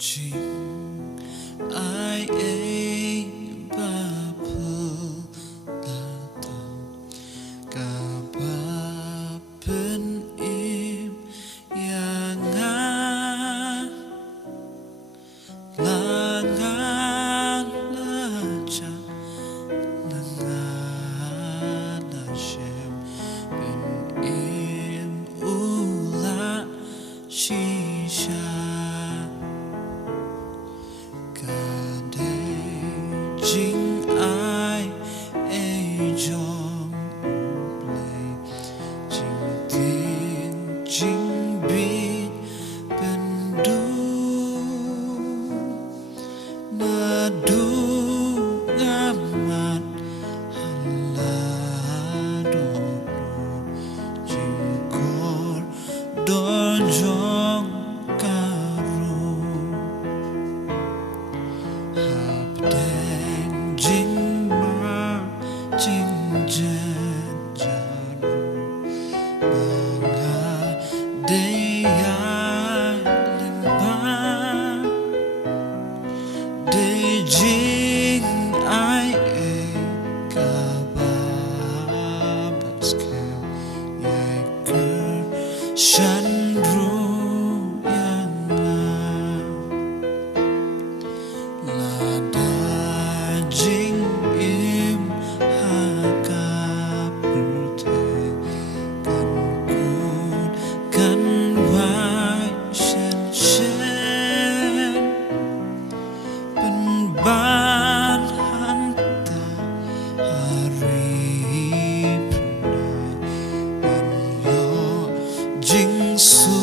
Jing ai ấy ba phơ la tao cả ba bên im yang langan laca langan lashem ben im ula shisha Jing ai e jong play jing tin jing beat ben du na du ngamat hala do jing kor don jong karu Jing ma jing jan jaru banga deya limba de jing ai e kababas kem yai ker shanru Jing im hakap berteng kan kun kan wai shen pen ban hanta hari punai an yo jing su